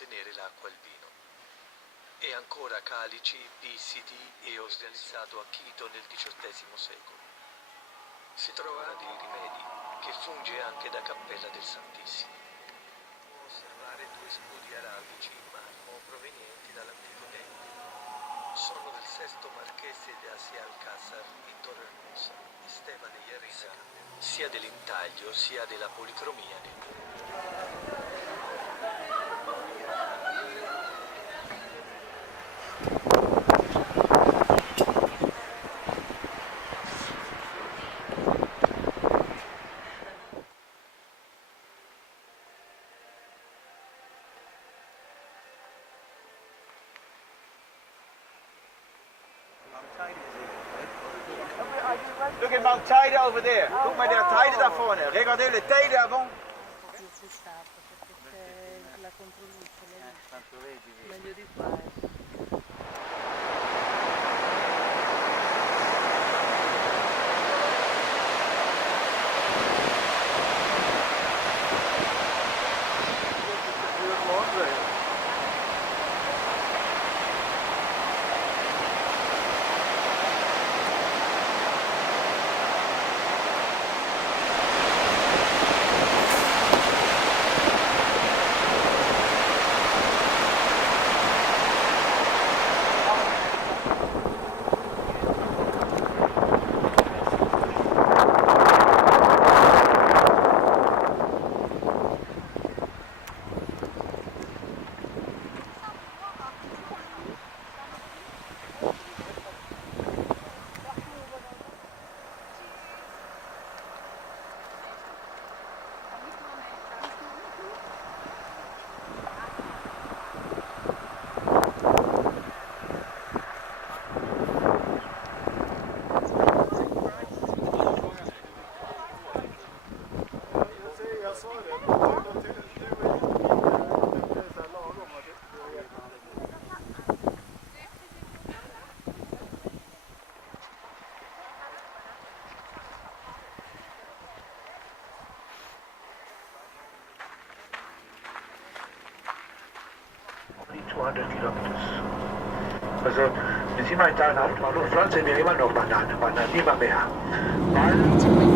contenere l'acqua al vino. E ancora calici, bissiti e organizzato a Quito nel XVIII secolo. Si trovano dei rimedi, che funge anche da cappella del Santissimo. Può osservare due scudi arabici in marmo provenienti dall'antico tempio. Sono del sesto marchese de Asia Alcázar in Torre Hermosa, Esteban e Yarriza, sia dell'intaglio sia della policromia nel muro. Look at Mount Teide over there. Guck mal der Teide da vorne. Regardez le Teide avant. Più sestato perché c'è la controluce, meglio di qua. Die 200 Kilometers. Also wir sind momentan auf der Luftfahrt, sind wir immer noch Bananen, immer mehr. Weil